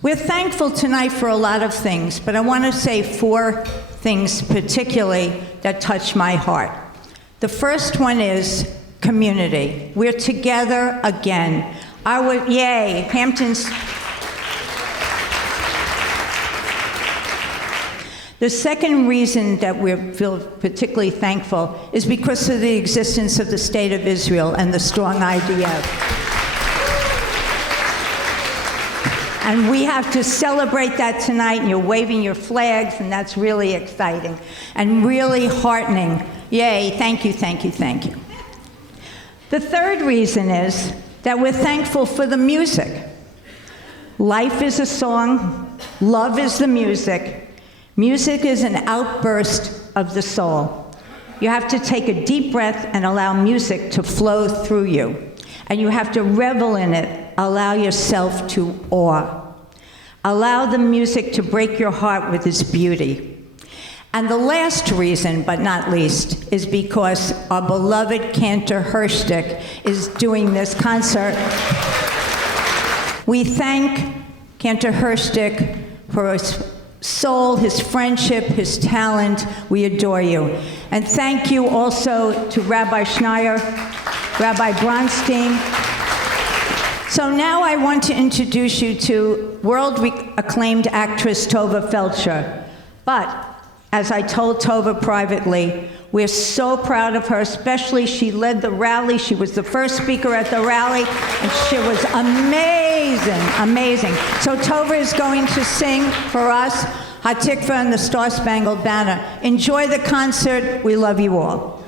We're thankful tonight for a lot of things, but I want to say 4 things particularly that touch my heart. The first one is community. We're together again. Yay, Hampton's. The second reason that we feel particularly thankful is because of the existence of the State of Israel and the strong IDF. And we have to celebrate that tonight, and you're waving your flags, and that's really exciting and really heartening. Yay, thank you, thank you, thank you. The third reason is that we're thankful for the music. Life is a song, love is the music. Music is an outburst of the soul. You have to take a deep breath and allow music to flow through you. And you have to revel in it, allow yourself to awe. Allow the music to break your heart with its beauty. And the last reason, but not least, is because our beloved cantor Hershtik is doing this concert. We thank Cantor Hershtik for his soul, his friendship, his talent. We adore you. And thank you also to Rabbi Schneier, Rabbi Bronstein. So now I want to introduce you to world-acclaimed actress Tovah Feldshuh. But as I told Tovah privately, we're so proud of her, especially she led the rally. She was the first speaker at the rally, and she was amazing, amazing. So Tovah is going to sing for us Hatikva and the Star-Spangled Banner. Enjoy the concert. We love you all.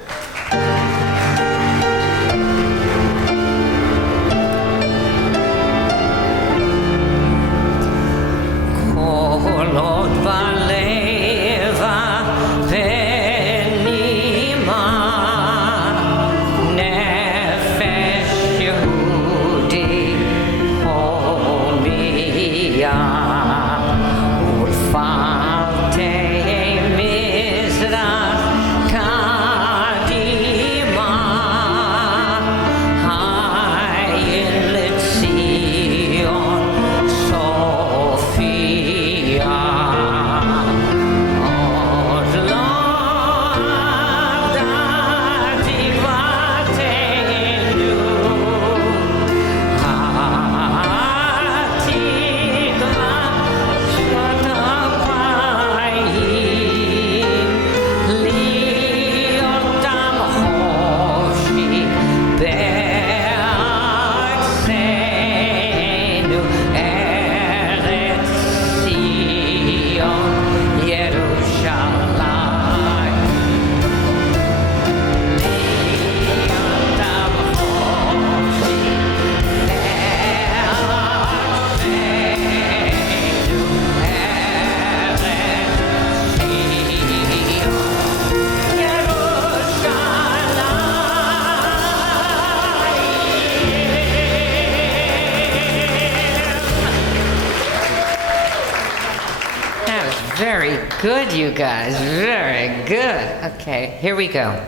Very good, you guys. Very good. Okay, here we go.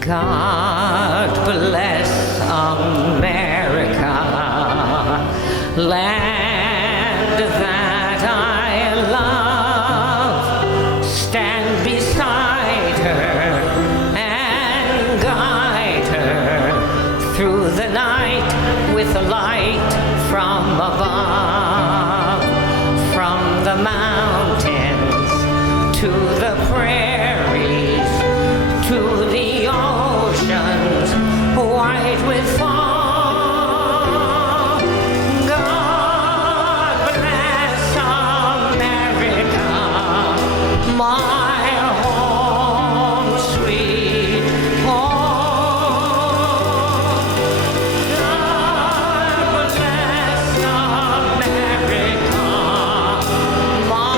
God bless America, land that I love. Stand beside her and guide her through the night with the light from above. From the mountains to the prairies, to the oceans white with foam. God bless America, my home, sweet home. God bless America, my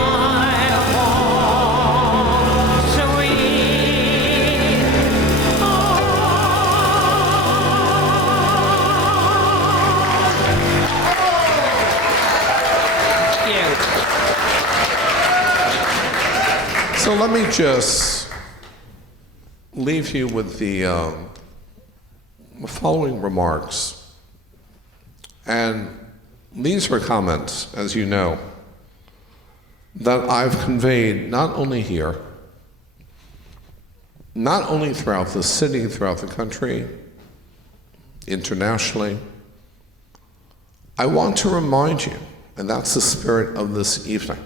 So let me just leave you with the following remarks. And these are comments, as you know, that I've conveyed not only here, not only throughout the city, throughout the country, internationally. I want to remind you, and that's the spirit of this evening,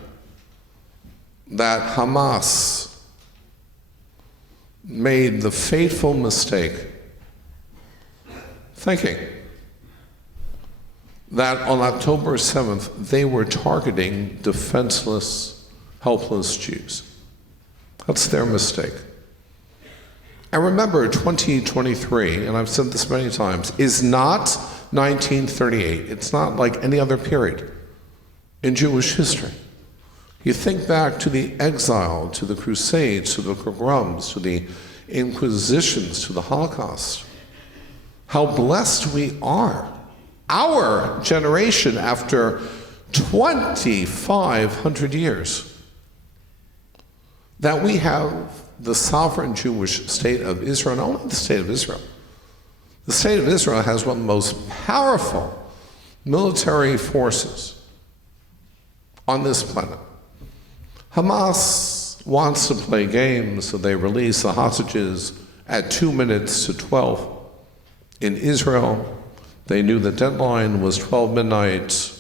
that Hamas made the fateful mistake thinking that on October 7th they were targeting defenseless, helpless Jews. That's their mistake. And remember, 2023, and I've said this many times, is not 1938. It's not like any other period in Jewish history. You think back to the exile, to the Crusades, to the pogroms, to the Inquisitions, to the Holocaust. How blessed we are. Our generation, after 2,500 years, that we have the sovereign Jewish state of Israel, not only the state of Israel. The state of Israel has one of the most powerful military forces on this planet. Hamas wants to play games, so they release the hostages at 2 minutes to 12 in Israel. They knew the deadline was 12 midnight.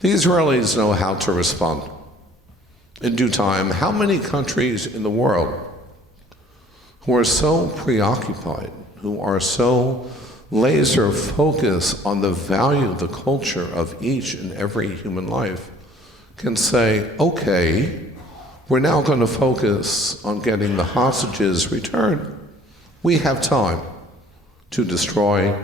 The Israelis know how to respond in due time. How many countries in the world who are so preoccupied, who are so laser focused on the value, the culture of each and every human life, can say, okay, we're now going to focus on getting the hostages returned. We have time to destroy,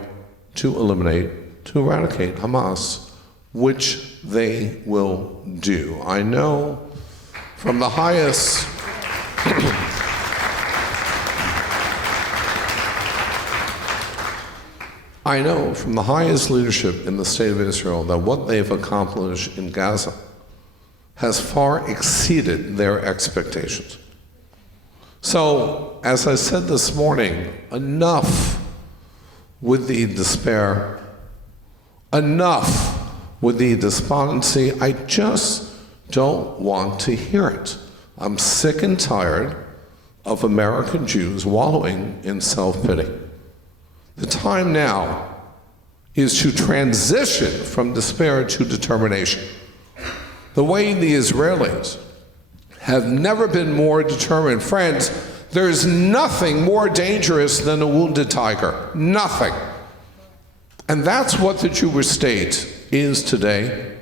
to eliminate, to eradicate Hamas, which they will do. I know from the highest leadership in the state of Israel that what they've accomplished in Gaza has far exceeded their expectations. So, as I said this morning, enough with the despair, enough with the despondency. I just don't want to hear it. I'm sick and tired of American Jews wallowing in self-pity. The time now is to transition from despair to determination. The way the Israelis have never been more determined. Friends, there's nothing more dangerous than a wounded tiger. Nothing. And that's what the Jewish state is today.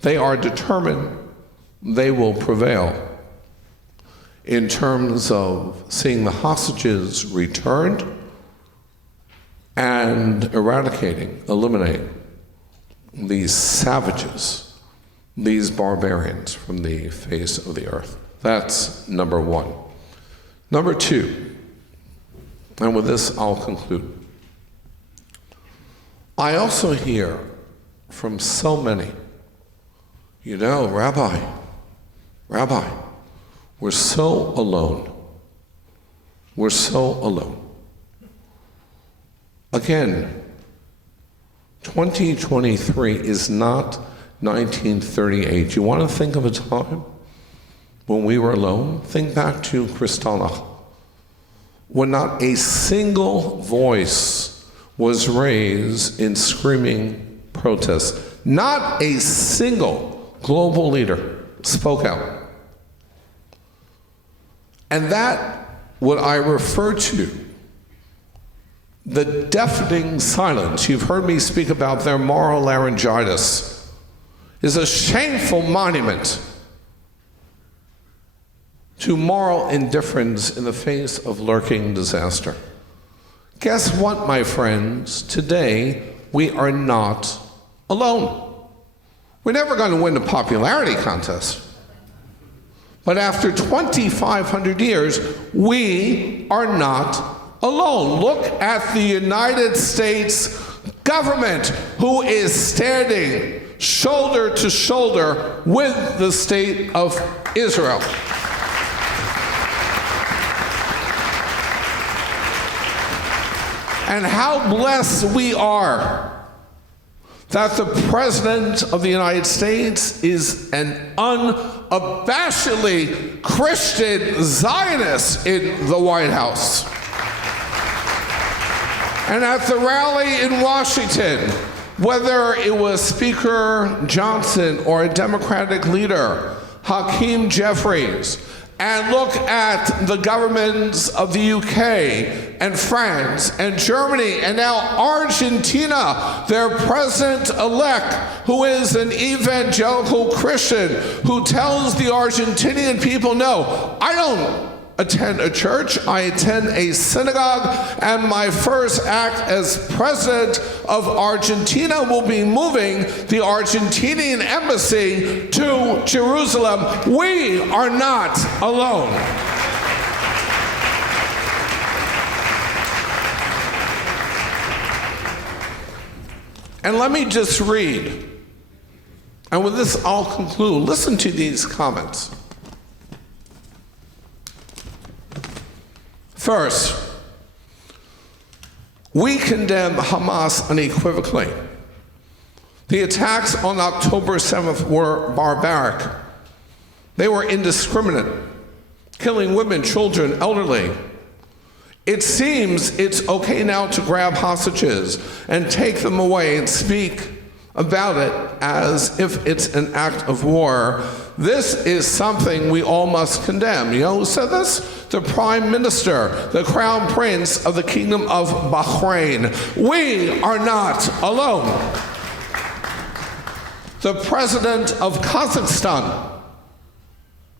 They are determined. They will prevail in terms of seeing the hostages returned and eradicating, eliminating these savages, these barbarians from the face of the earth. That's number one. Number two, and with this I'll conclude. I also hear from so many, you know, Rabbi, we're so alone. We're so alone. Again, 2023 is not 1938. You want to think of a time when we were alone? Think back to Kristallnacht, when not a single voice was raised in screaming protest. Not a single global leader spoke out. And that, what I refer to, the deafening silence, you've heard me speak about their moral laryngitis, is a shameful monument to moral indifference in the face of lurking disaster. Guess what, my friends? Today, we are not alone. We're never going to win the popularity contest. But after 2,500 years, we are not alone. Look at the United States government, who is standing shoulder to shoulder with the state of Israel. And how blessed we are that the President of the United States is an unabashedly Christian Zionist in the White House. And at the rally in Washington, whether it was Speaker Johnson or a Democratic leader, Hakeem Jeffries, and look at the governments of the UK and France and Germany and now Argentina, their president-elect, who is an evangelical Christian, who tells the Argentinian people, no, I don't attend a church, I attend a synagogue, and my first act as president of Argentina will be moving the Argentinian embassy to Jerusalem. We are not alone. And let me just read, and with this I'll conclude. Listen to these comments. First, we condemn Hamas unequivocally. The attacks on October 7th were barbaric. They were indiscriminate, killing women, children, elderly. It seems it's okay now to grab hostages and take them away and speak about it as if it's an act of war. This is something we all must condemn. You know who said this? The Prime Minister, the Crown Prince of the Kingdom of Bahrain. We are not alone. The President of Kazakhstan,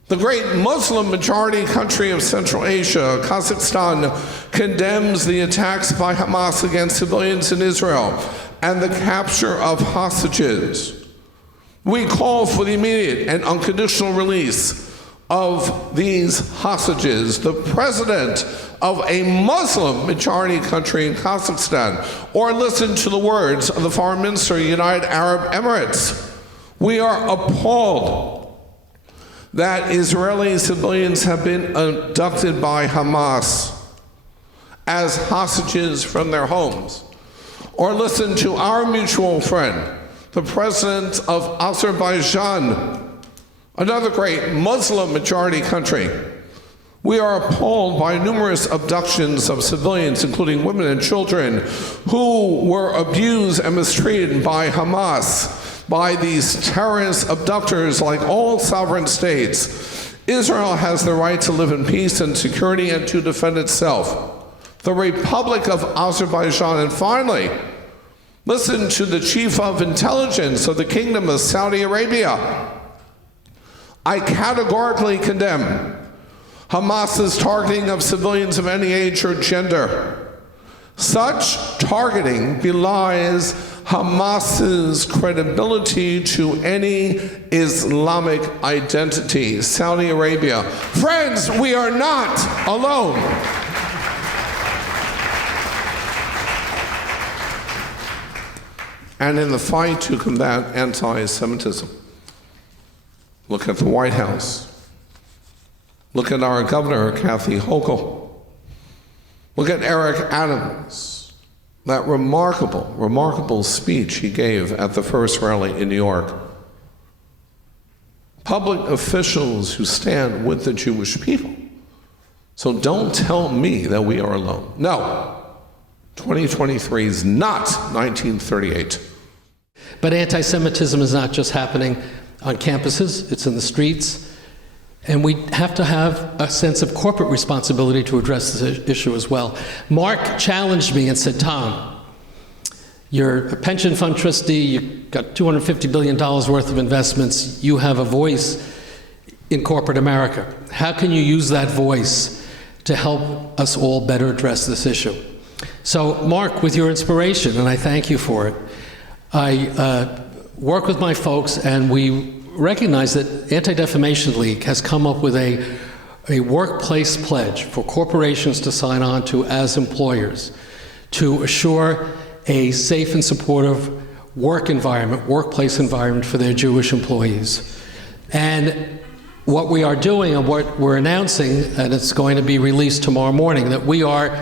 the great Muslim majority country of Central Asia, Kazakhstan, condemns the attacks by Hamas against civilians in Israel and the capture of hostages. We call for the immediate and unconditional release of these hostages. The president of a Muslim majority country in Kazakhstan, or listen to the words of the foreign minister of the United Arab Emirates. We are appalled that Israeli civilians have been abducted by Hamas as hostages from their homes. Or listen to our mutual friend, the president of Azerbaijan, another great Muslim majority country. We are appalled by numerous abductions of civilians, including women and children, who were abused and mistreated by Hamas, by these terrorist abductors. Like all sovereign states, Israel has the right to live in peace and security and to defend itself. The Republic of Azerbaijan. And finally, listen to the chief of intelligence of the Kingdom of Saudi Arabia. I categorically condemn Hamas's targeting of civilians of any age or gender. Such targeting belies Hamas's credibility to any Islamic identity. Saudi Arabia. Friends, we are not alone. And in the fight to combat anti-Semitism, look at the White House. Look at our governor, Kathy Hochul. Look at Eric Adams, that remarkable speech he gave at the first rally in New York. Public officials who stand with the Jewish people. So don't tell me that we are alone. No, 2023 is not 1938. But anti-Semitism is not just happening on campuses, it's in the streets. And we have to have a sense of corporate responsibility to address this issue as well. Mark challenged me and said, Tom, you're a pension fund trustee, you've got $250 billion worth of investments, you have a voice in corporate America. How can you use that voice to help us all better address this issue? So, Mark, with your inspiration, and I thank you for it, I work with my folks, and we recognize that Anti-Defamation League has come up with a workplace pledge for corporations to sign on to as employers to assure a safe and supportive workplace environment for their Jewish employees. And what we are doing and what we're announcing, and it's going to be released tomorrow morning, that we are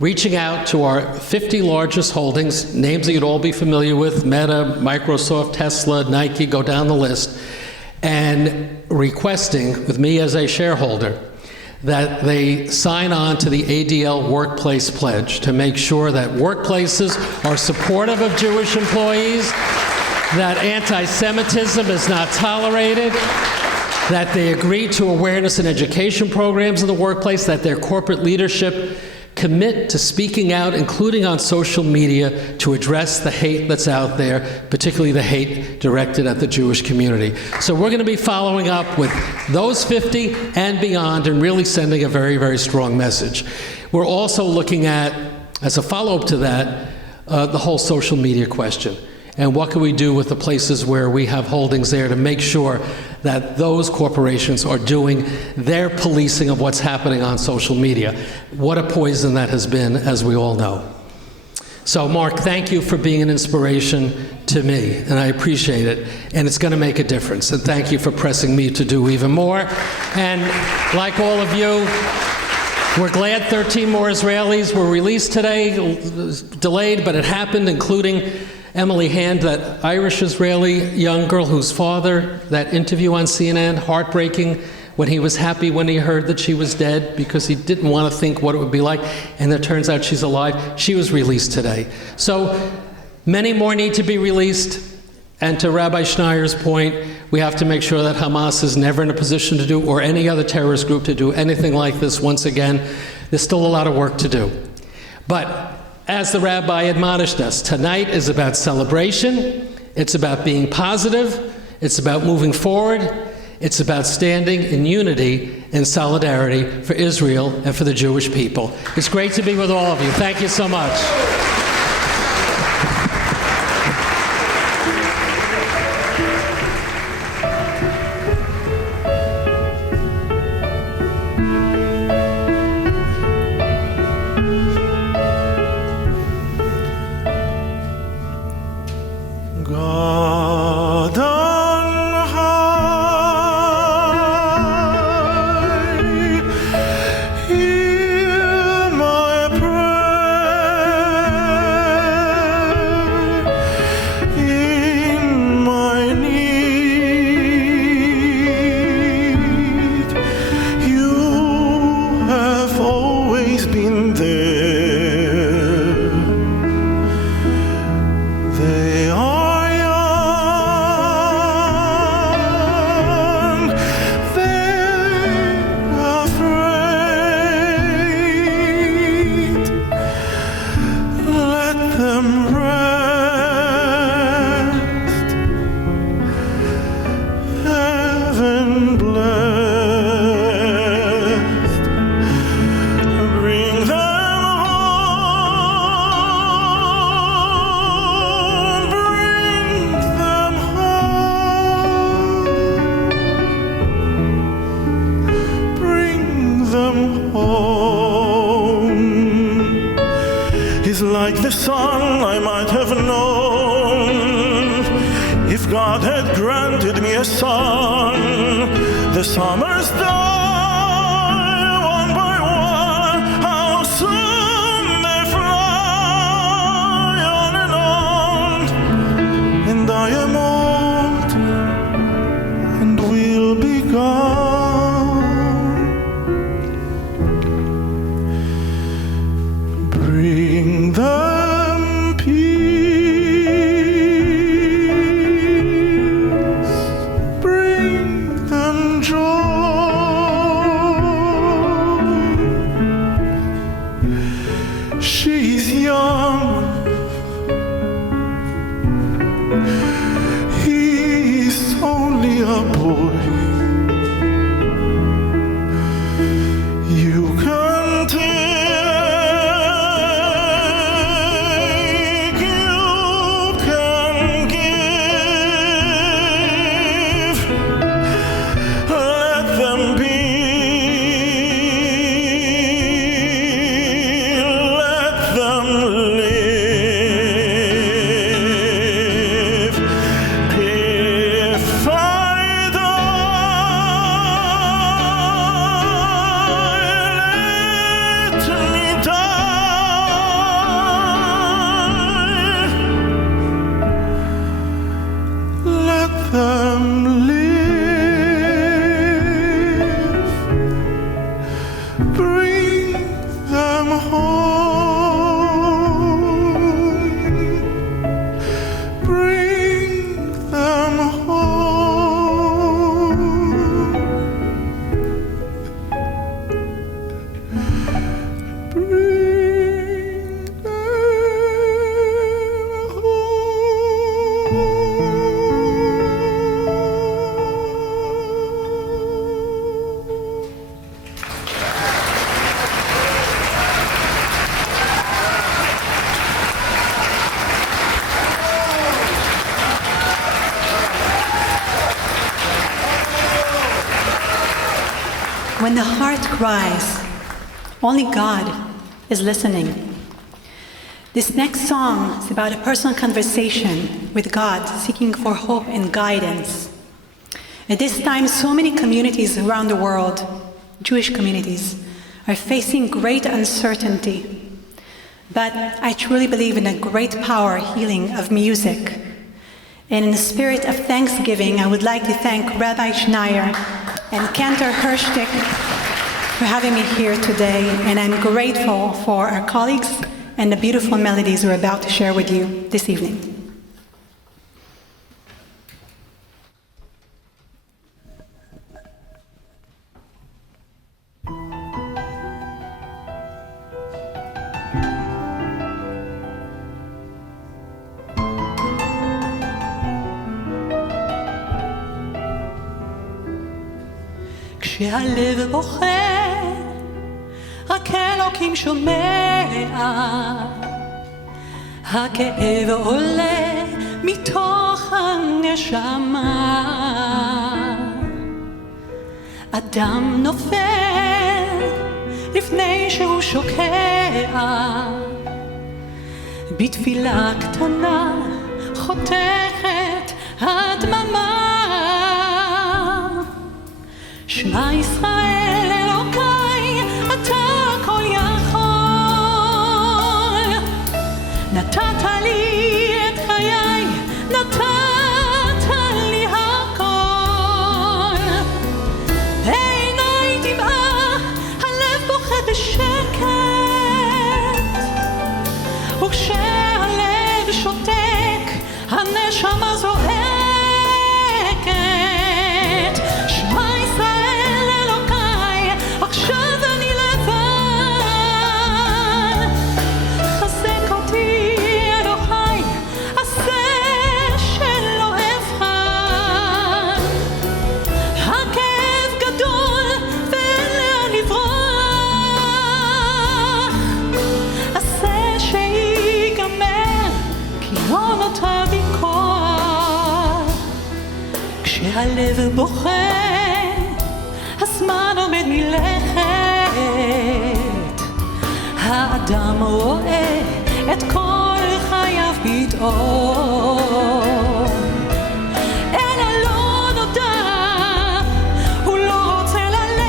reaching out to our 50 largest holdings, names that you'd all be familiar with, Meta, Microsoft, Tesla, Nike, go down the list, and requesting, with me as a shareholder, that they sign on to the ADL Workplace Pledge to make sure that workplaces are supportive of Jewish employees, that anti-Semitism is not tolerated, that they agree to awareness and education programs in the workplace, that their corporate leadership commit to speaking out, including on social media, to address the hate that's out there, particularly the hate directed at the Jewish community. So we're going to be following up with those 50 and beyond and really sending a very, very strong message. We're also looking at, as a follow-up to that, the whole social media question. And what can we do with the places where we have holdings there to make sure that those corporations are doing their policing of what's happening on social media? What a poison that has been, as we all know. So, Mark, thank you for being an inspiration to me, and I appreciate it. And it's going to make a difference. And thank you for pressing me to do even more. And like all of you, we're glad 13 more Israelis were released today. It was delayed, but it happened, including Emily Hand, that Irish-Israeli young girl whose father, that interview on CNN, heartbreaking, when he was happy when he heard that she was dead because he didn't want to think what it would be like, and it turns out she's alive. She was released today. So many more need to be released, and to Rabbi Schneier's point, we have to make sure that Hamas is never in a position to do, or any other terrorist group to do anything like this once again. There's still a lot of work to do. But as the rabbi admonished us, tonight is about celebration, it's about being positive, it's about moving forward, it's about standing in unity and solidarity for Israel and for the Jewish people. It's great to be with all of you. Thank you so much. When the heart cries, only God is listening. This next song is about a personal conversation with God, seeking for hope and guidance. At this time, so many communities around the world, Jewish communities, are facing great uncertainty. But I truly believe in the great power healing of music. And in the spirit of thanksgiving, I would like to thank Rabbi Schneier and Netanel Hershtik for having me here today. And I'm grateful for our colleagues and the beautiful melodies we're about to share with you this evening. כשהלב בוכה, רק אלוקים שומע, הכאב עולה מתוך הנשמה. אדם נופל לפני שהוא שוקע, בתפילה קטנה חותכת הדממה. שמע ישראל אלוקיי, אתה כל יכול. נתת לי את חיי, נתת לי הכל. בעיניי דמעה, הלב בוכה בשקט, וכשהלב שותק, הנשמה זועקת. הלב בוכה, הזמן עומד מלכת, האדם רואה את כל חייו פתאום. אל הלא נודע, הוא לא רוצה ללכת,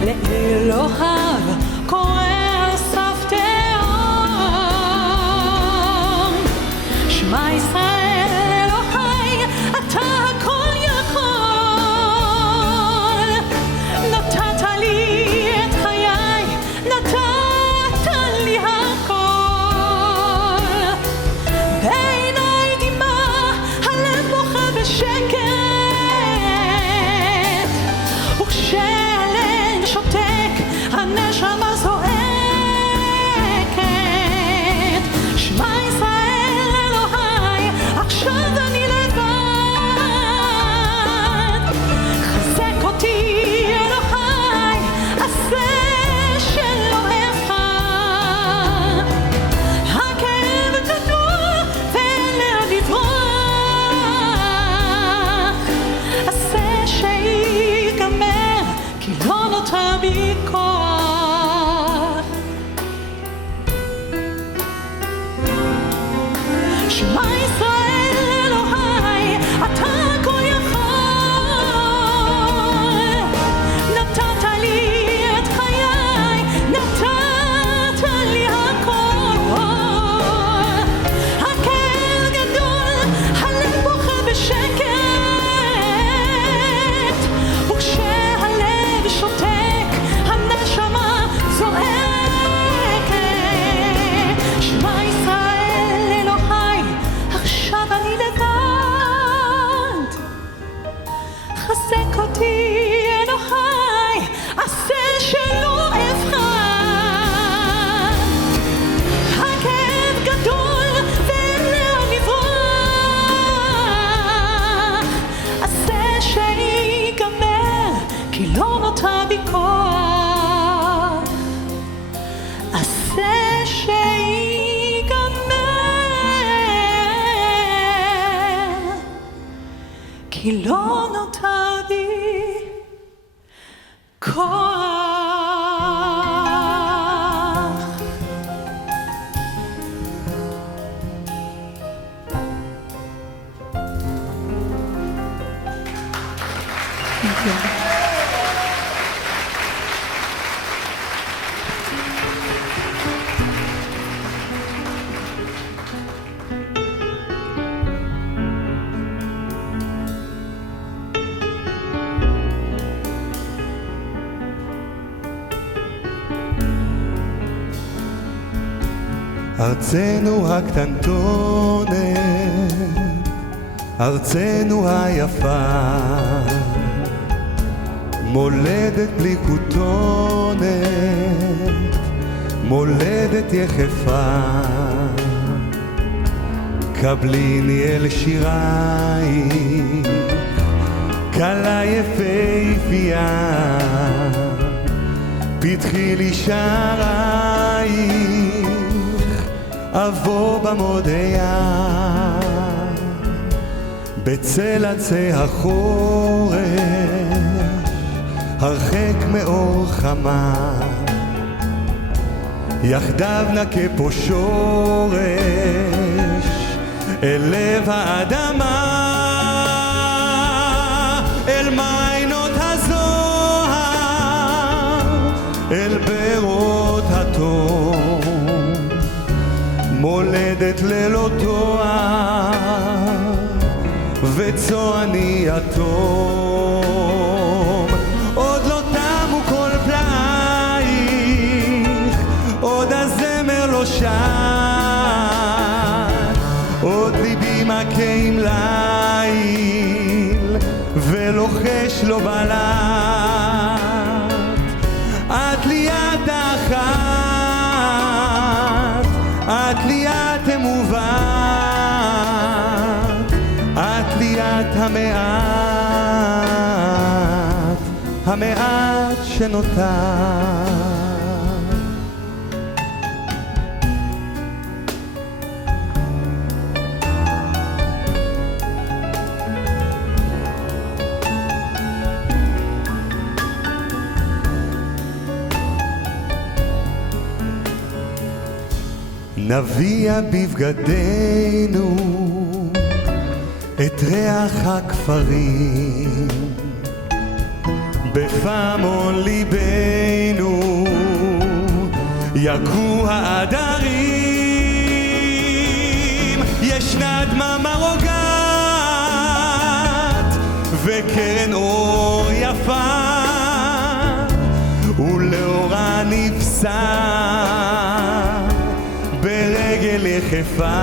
לאלוהיו קורא על סף תהום. שמע ישראל כי לא נותר בי כוח. ארצנו הקטנטונת, ארצנו היפה, מולדת בלי כותונת, מולדת יחפה. קבליני אל שירייך, כלה יפהפייה, פתחי לי שערייך, אבוא במודיה, בצל עצי החורש, הרחק מאור חמה, יחדיו נקה פה שורש, אל לב האדמה, אל מעיינות הזוהר, אל בארות התום, מולדת ללא תואר, וצועני יתום. עוד לא תמו כל פלאייך, עוד הזמר לא שר, עוד ליבי מכה עם ליל, ולוחש לו בלט. את לי את אחת, את לי את אמובת, את לי את המעט, המעט שנותר. נביע בבגדינו את ריח הכפרים, בפעמון ליבנו יכו העדרים. ישנה דממה רוגעת וקרן אור יפה, ולאורה נפסע ברגל יחפה.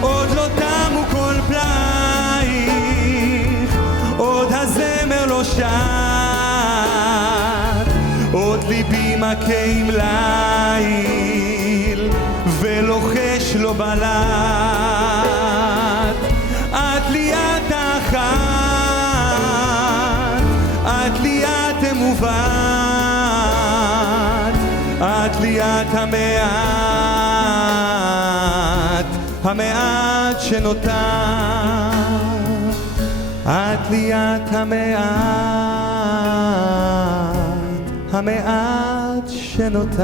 עוד לא תמו כל פלאייך, עוד הזמר לא שר, עוד ליבי מכה עם ליל, ולוחש לו בלט. את לי את אחת, את לי את אמובת, את לי את המעט, המעט שנותר. את לי את המעט, המעט שנותר.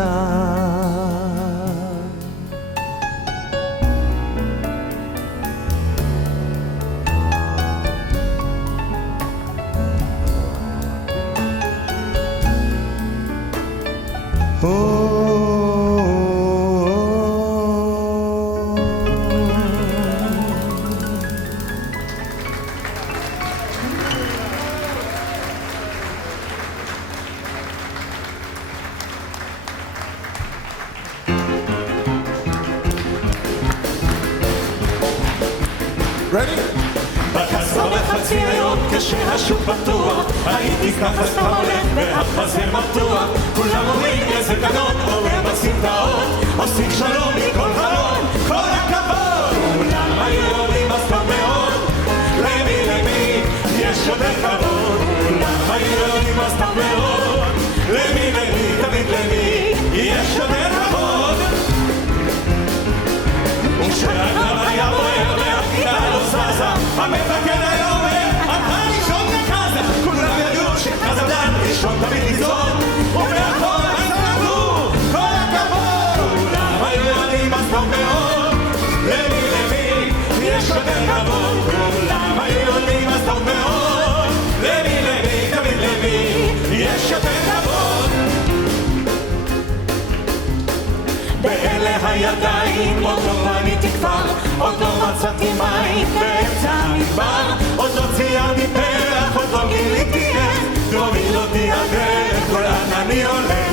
בקסר בחצי היום כשהשוק פתוח, הייתי ככה סתם הולך והחזה מתוח. כולם אומרים איזה גדול עובר בסמטאות, עושים שלום מכל חלום, כל הכבוד. כולם היו עולים אז טוב מאוד, למי יש יותר כבוד. כולם היו עולים אז טוב מאוד, למי תמיד למי יש יותר כבוד. וכשהגב היה בוער והכיתה לא זזה, המפקד היה אומר, אתה ראשון לקזה. כולם ידעו שקזבלן ראשון תמיד לזרום, ומאחור הסתכלו, כל הכבוד. כולם היו יודעים אז טוב מאוד, למי יש יותר כבוד. כולם היו יודעים אז טוב מאוד, למי תמיד למי יש יותר כבוד. באלה הידיים עוד לא פניתי כבר, עוד לא מצאתי מים באמצע המדבר, עוד לא ציירתי פרח, עוד לא גיליתי איך תוביל אותי הדרך, כל לאן אני הולך.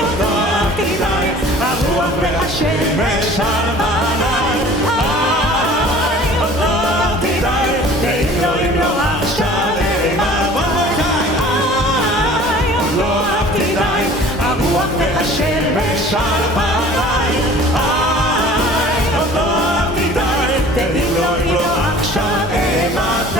עוד לא אהבתי די, הרוח והשמש על פניי. עוד לא אהבתי די, ואם לא עכשיו אימה בבוקיים. עוד לא אהבתי די, הרוח והשמש על פניי. עוד לא אהבתי די, ואם לא עכשיו אימתי.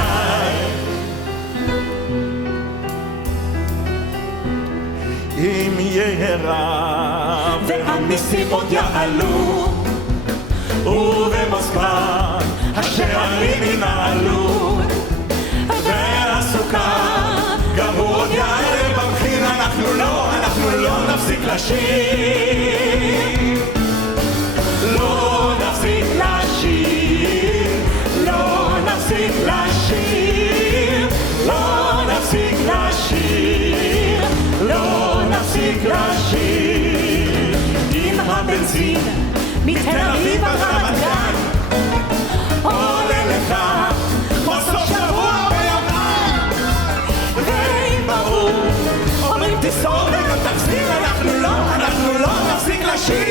אם יהיה רע והמיסים עוד יעלו, ובמוסקבה השערים ינעלו, והסוכר גם הוא עוד יעלה במחיר, אנחנו לא נפסיק לשיר. לא נפסיק לשיר, לא נפסיק לשיר, לא נפסיק לשיר, לא נפסיק לשיר. עם הבנזין מתל אביב עד רמת גן עולה לך כמו סוף שבוע ביומן, ואם ברור אומרים תסור וגם תחזיר, אנחנו לא נפסיק לשיר.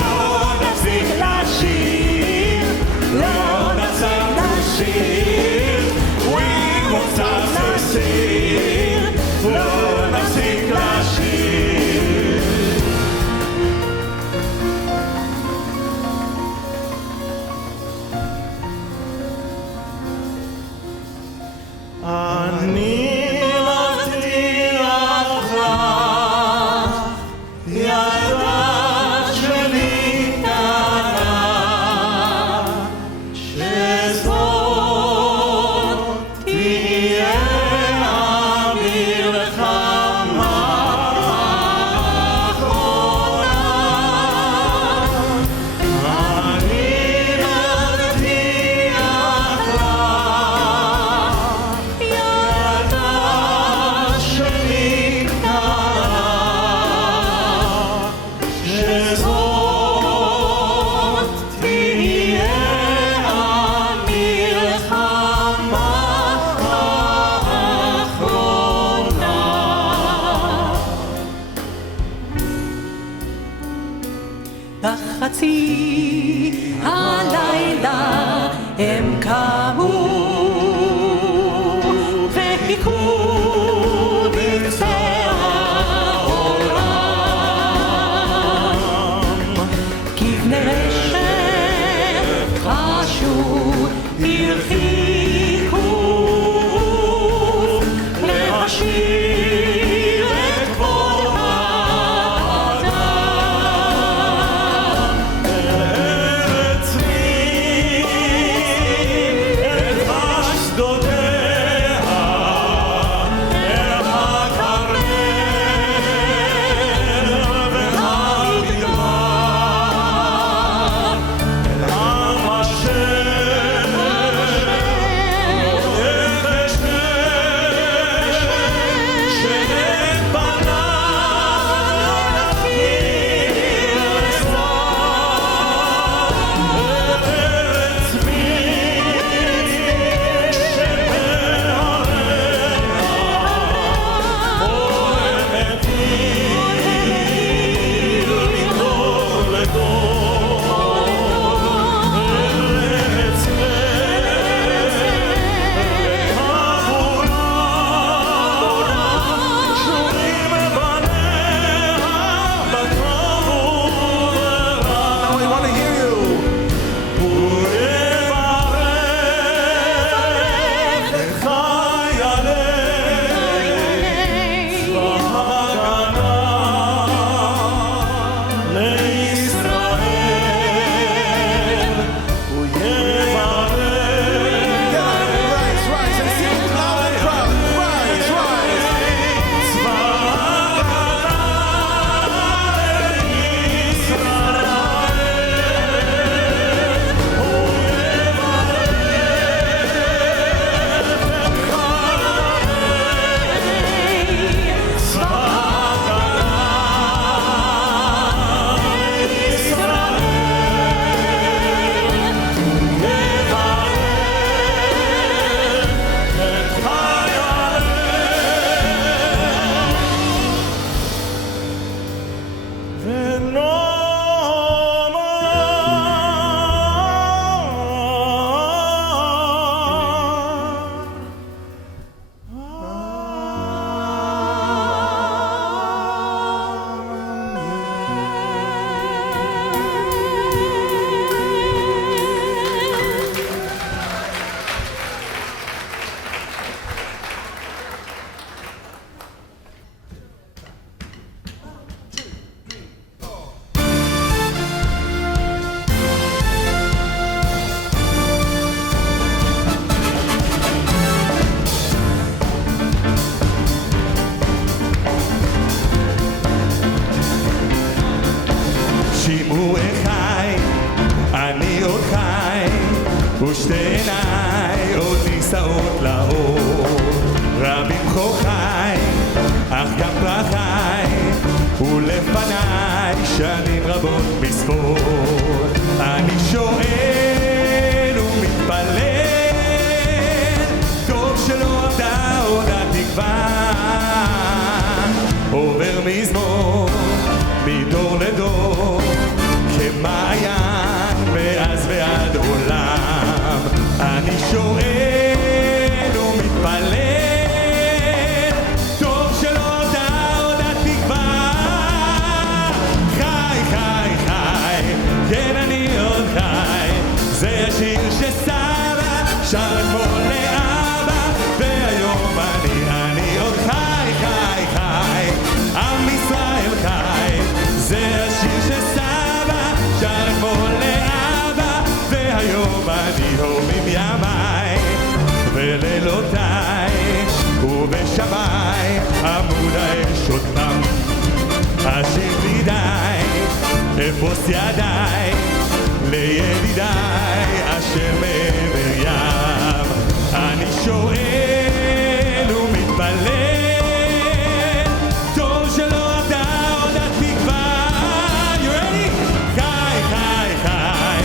לא נפסיק לשיר, לא נפסיק לשיר, we won't stop לשיר, לא נפסיק לשיר. אני מבטיח לך, ילדה שלי קטנה, שזאת תהיה המלחמה האחרונה. אני מבטיח לך, ילדה שלי קטנה, שזאת תהיה המלחמה האחרונה. בחצי הלילה הם קמו וחיכו בקצה העולם, כבני רשת חשו הרחיקו להשאיר את כבוד האדם. ארץ לי את אשדודיה, אל הכרמל והמדבר, אל עם השמש ושתי עיניי עוד נישאות לאור. רבים חוכי, אך גם פרחי, ולפניי שנים רבות מספור. אני שואל ומתפלל, טוב שלא עבדה עוד התקווה. עובר מזמור, מדור לדור, כמעיין מאז ועד עולם. אני שואל ומתפלל, טוב שלא עבדה עוד התקווה. חי, חי, חי, כן אני עוד חי. זה השיר שסבא שר אתמול לאבא, והיום אני עוד חי, חי, חי. עם ישראל חי. זה השיר שסבא שר אתמול לאבא, והיום אני הומים ימיי ולילותיי, ובשמיים עמוד האש עוד פעם. השיר לי די, אפוס ידיי לידידיי אשר מעבר ים. אני שואל ומתפלל, טוב שלא עבדה עוד התקווה. You ready? חי, חי, חי,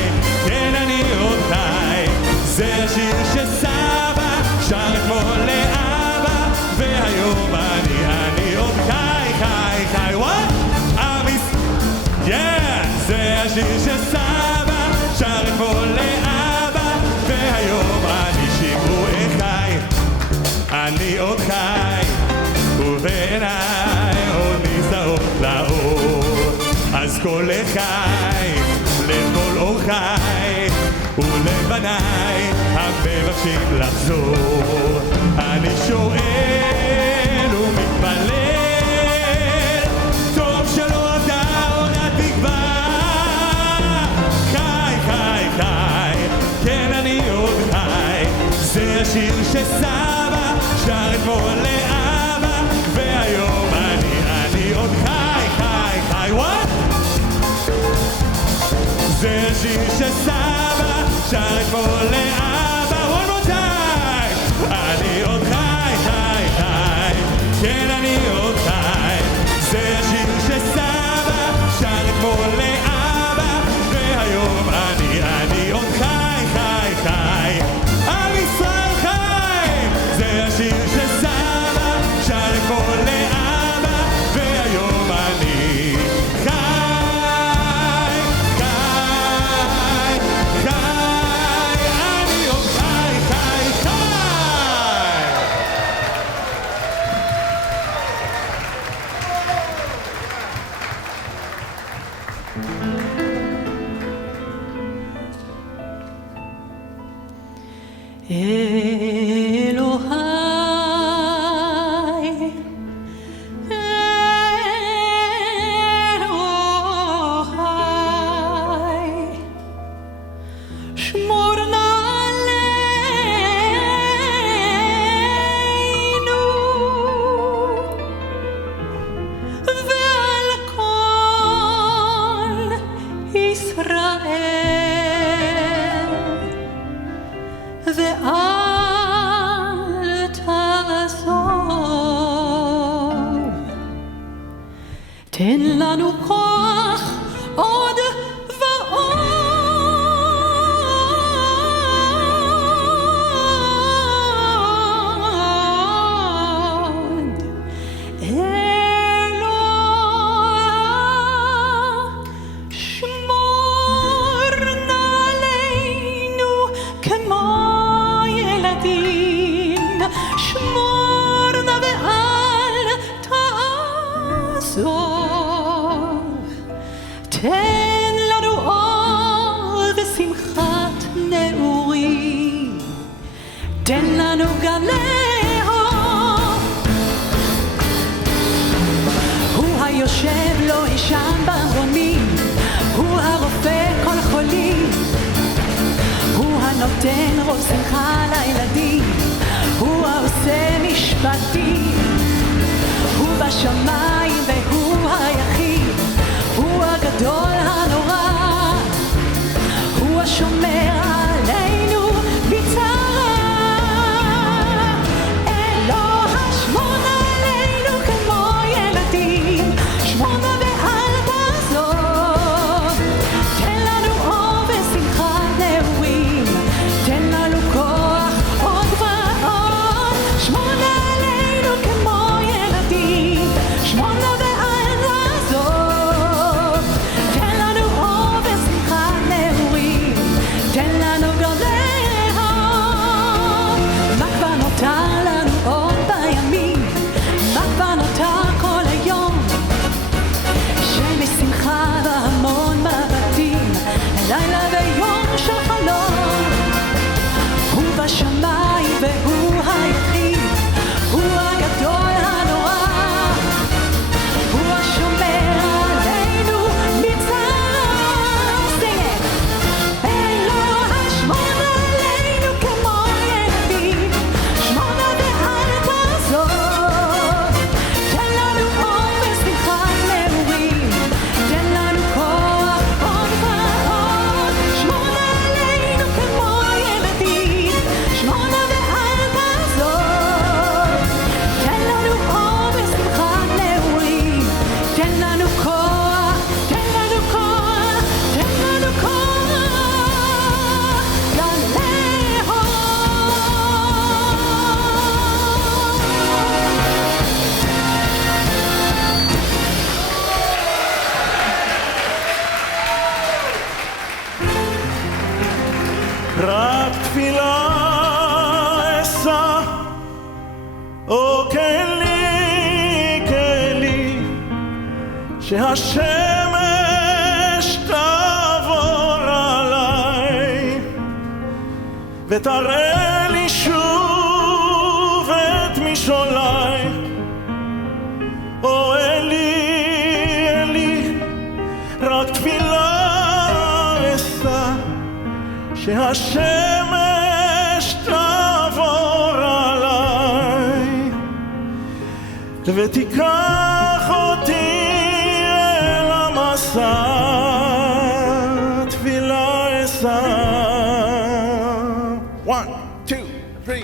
כן אני עוד חי. זה השיר שסבא שר אתמול לאבא, והיום אני עוד חי, חי, חי. What? Yeah! זה השיר שסבא שר אתמול לאבא, והיום אני שיברו חי. אני עוד חי, ובעיניי עוד נישאות לאור. אז כל חי, לכל אור חי, ולבניי המבקשים לחזור. אני שואל ומתפלל, טוב שלא עבדה עוד התקווה. חי, חי, חי, כן אני עוד חי. זה השיר שסבא שר אתמול לאבא, והיום אני עוד חי, חי, חי. What? זה השיר שסבא שר אתמול לאבא. One more time. אני עוד חי, חי, חי, כן אני עוד חי. זה השיר שסבא שר אתמול לאבא, והיום אני עוד חי, חי, חי. עם ישראל חי. זה השיר שסבא שר אתמול לאבא, והיום אני חי, חי, חי. אני עוד חי, חי, חי. אלוהי, אלוהי, שמור נא עלינו ועל כל ישראל, ואל תעזוב. תן לנו כוח עוד ועוד. אלוהי, שמור נא עלינו כמו ילדים. שמור נא ואל תעזוב. תן לנו אור ושמחת נעורים. תן לנו גם לאהוב. הוא היושב לא ישן במרומים, הוא הרופא כל חולים, הוא הנותן רוב שמחה לילדים, הוא העושה משפטים. הוא בשמיים והוא היחיד, הוא הגדול הנורא, הוא השומר עלינו. רק תפילה אשא, או כלי, כלי, שהשמש תעבור עליי, ותראה לי שוב את משעולי. או אלי, אלי, רק תפילה אשא, שהשמש תעבור עליי, ותיקח אותי אל המסע, תפילה אשא. 1, 2, 3.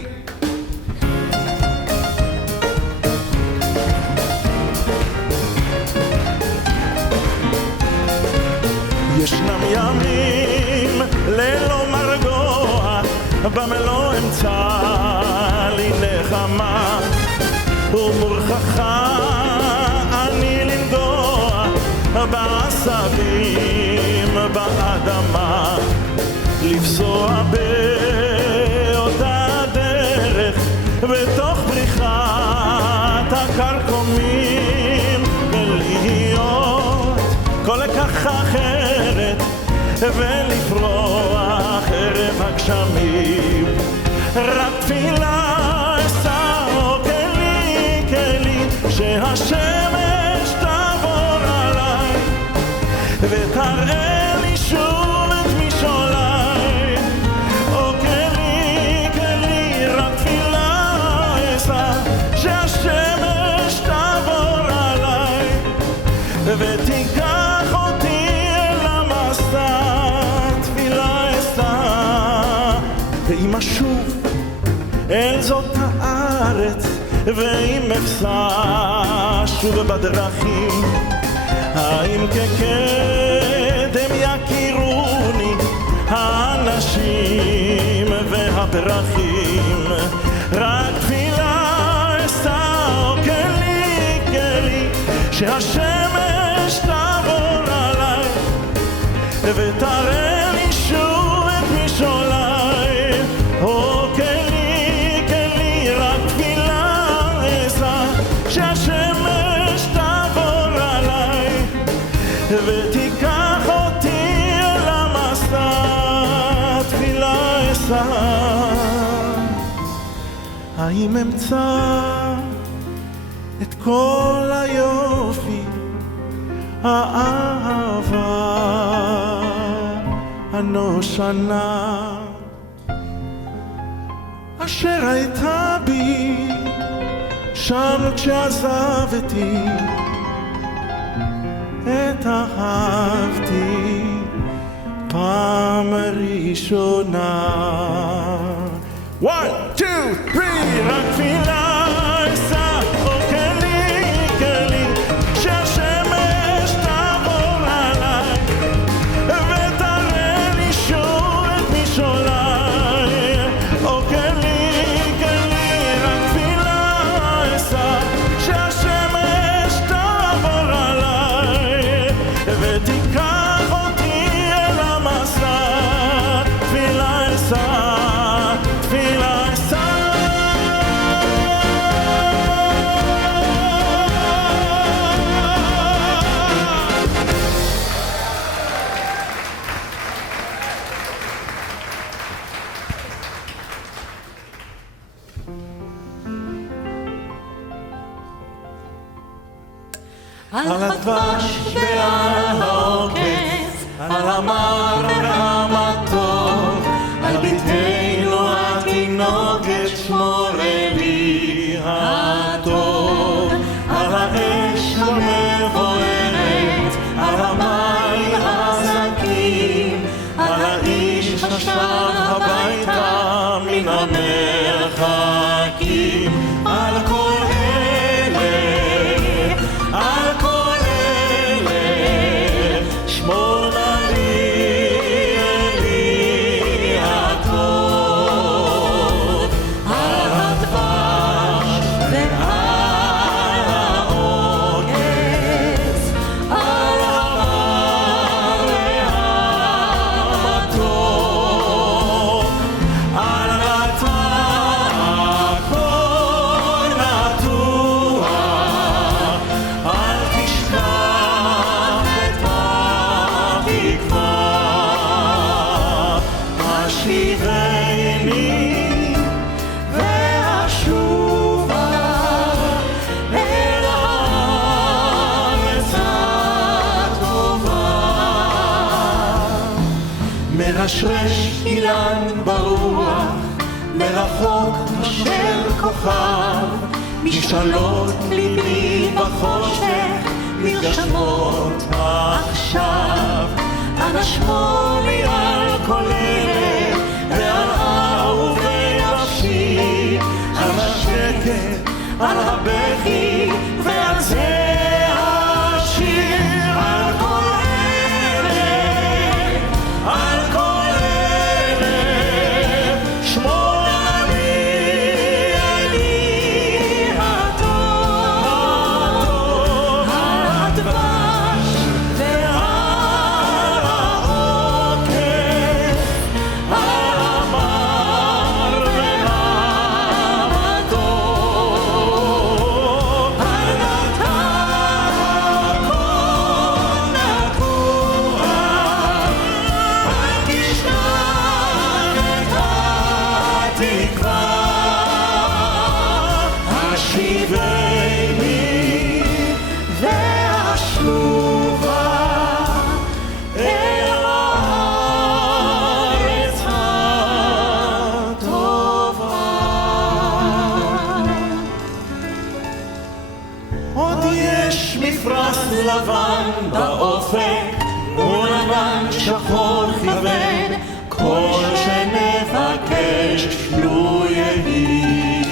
ישנם ימים ללא מרגוע, בם לא אמצא לי נחמה, ומורכך אני לנגוע בעשבים באדמה, לפסוע באותה דרך בתוך בריחת הקרקומים, ולהיות כל כך אחרת ולפרוח ערב הגשמים. רק תפילה אשא, או כלי, כלי, שהשמש תעבור עליי, ותראה לי שוב את משעולי. או כלי, כלי, רק תפילה אשא, שהשמש תעבור עליי, ותיקח אותי אל המסע, תפילה אשא. ואם אשוב אל זאת הארץ, ואם אפסע שוב בדרכים, האם כקדם יכירוני האנשים והפרחים. רק תפילה אשא, או כלי, כלי, שהשמש תעבור עליי, ותראה לי שוב את משעולי. או כלי, כלי, רק תפילה אשא, שהשמש תעבור עליי, ותיקח אותי אל המסע, תפילה אשא. האם אמצא את כל היופי, האהבה הנושנה, אשר הייתה בי שם כשעזבתי, את אהבתי פעם ראשונה. 1, 2, 3. רק תפילה אשא, או כלי, כלי, שהשמש תעבור עליי, ותראה לי שוב את משעולי. או כלי, כלי, רק תפילה אשא, שהשמש תעבור עליי, ותיקח אותי אל המסע, תפילה אשא. על הדבש ועל העוקץ, על המר והמתוק, על ביתנו התינוקת שמורה לי הטוב. על האש המבוערת, על המים הזכים, על האיש השב הביתה מן המרחקים. על כל השיבני ואשובה אל הארץ הטובה. מרשרש אילן ברוח, מרחוק נושר כוכב, משאלות ליבי בחושך נרשמות עכשיו. אנא שמור לי על כל אלה ועל אהובי נפשי, על השקט, על הבכי ועל זה השיר. על כל אלה, על כל אלה שמור לי אני הטוב, על הדבש ועל העוקץ, על המר והמתוק, על נתן הכל נטוע, אל תשכח את התקווה. השיבני ואשובה אל הארץ הטובה. עוד יש מפרש לבן באופק, מול לבן שחור כבד, כל שנבקש לו יהי.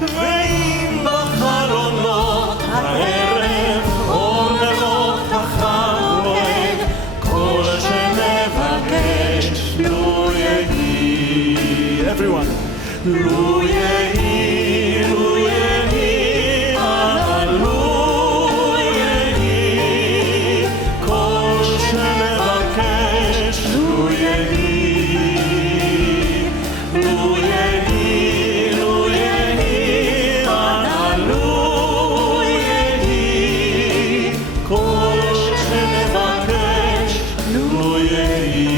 ואם בחלונות הערב אור נרות החם רועד, כל שנבקש לו יהי. Everyone. לו יהי, לו יהי, אנא לו יהי, כל שנבקש לו יהי. לו יהי, לו יהי, אנא לו יהי, כל שנבקש לו יהי.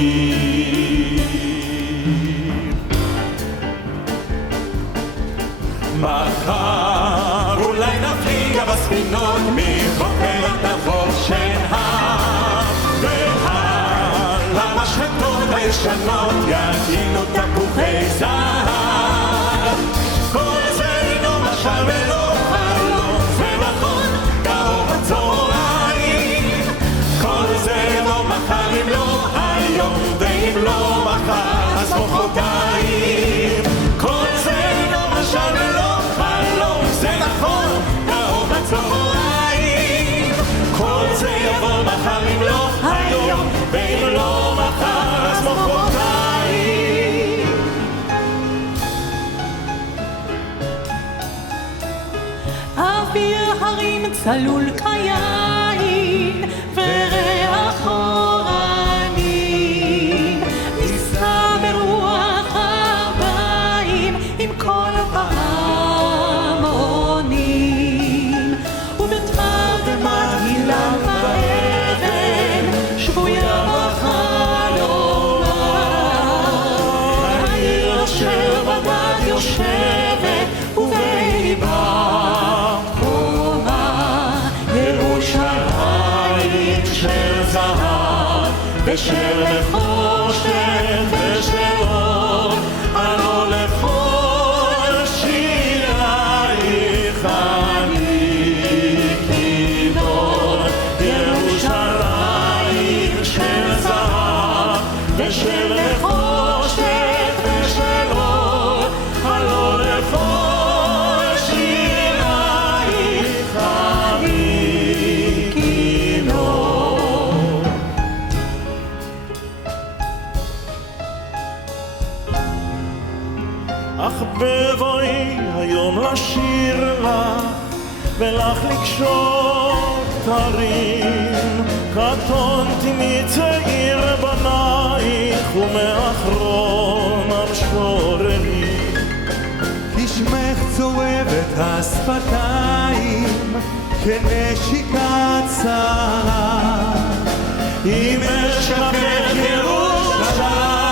מחר אולי נפליג בספינות מחופי החושן ועל המשחטות הישנות יגינו תפוחי זהב. כל זה אינו משל ולא חלום, זה נכון כאור בצהריים. כל זה לא מחר אם לא היום, ואם לא מחר אז מחרתיים. כל זה אינו משל ולא חלום, זה נכון כאור בצהריים. כל זה יבוא מחר אם לא היום, ואם לא מחר אז מחרתיים. אוויר הרים צלול כיין וריח אורנים, נישא ברוח הבאים עם כל פעמונים, ובתדהמת אילן ואבן שבויה בחלומה. העיר אשר בבד יושבת ובליבה חומה, ירושלים של זהב ושל נחושת ושל אור, הלא לכל שירייך אני כינור. ירושלים של זהב ושל נחושת ושל אור, הלא לכל שירייך אני כינור. אך בבואי היום לשיר לך ולך לקשור תרים, קטונתי מצעיר בנייך ומאחרון המשוררים. כי שמך צורבת השפתיים כנשיקת שרה, אם אשכחך ירושלים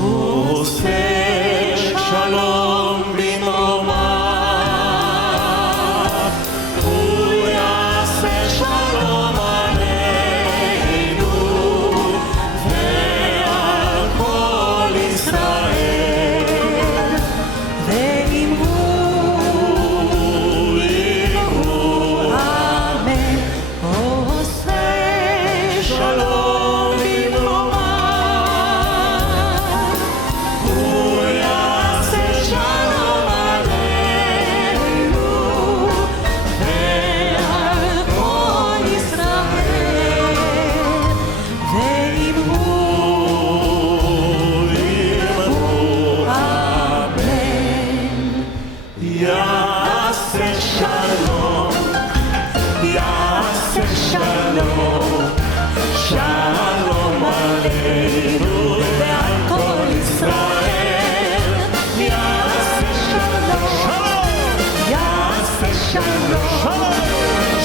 עושה שלום במרומיו, הוא יעשה שלום עלינו ועל כל ישראל, ואמרו אמן. עושה שלום במרומיו, הוא יעשה שלום עלינו ועל כל ישראל, ואמרו אמן. יעשה שלום, יעשה שלום, שלום עלינו ועל כל ישראל. יעשה שלום, יעשה שלום,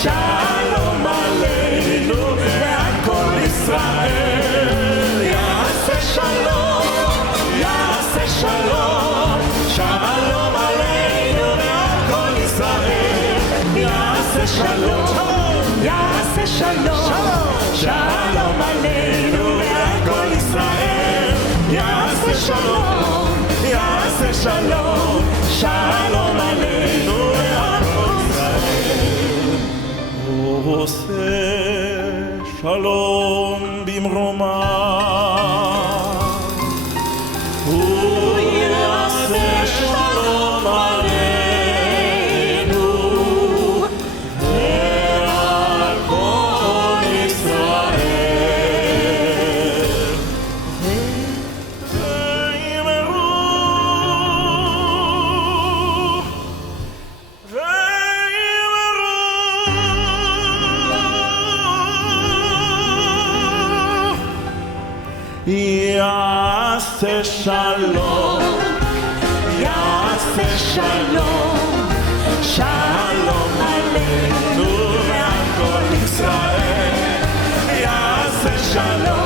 שלום עלינו ועל כל ישראל. יעשה שלום, יעשה שלום, שלום עלינו ועל כל ישראל. יעשה שלום, יעשה שלום, שלום עלינו ועל כל ישראל. יעשה שלום, יעשה שלום, שלום עלינו ועל כל ישראל. הוא עושה שלום במרומיו, הוא יעשה שלום עלינו ועל כל ישראל. יעשה שלום, יעשה שלום, שלום עלינו ועל כל ישראל. יעשה שלום,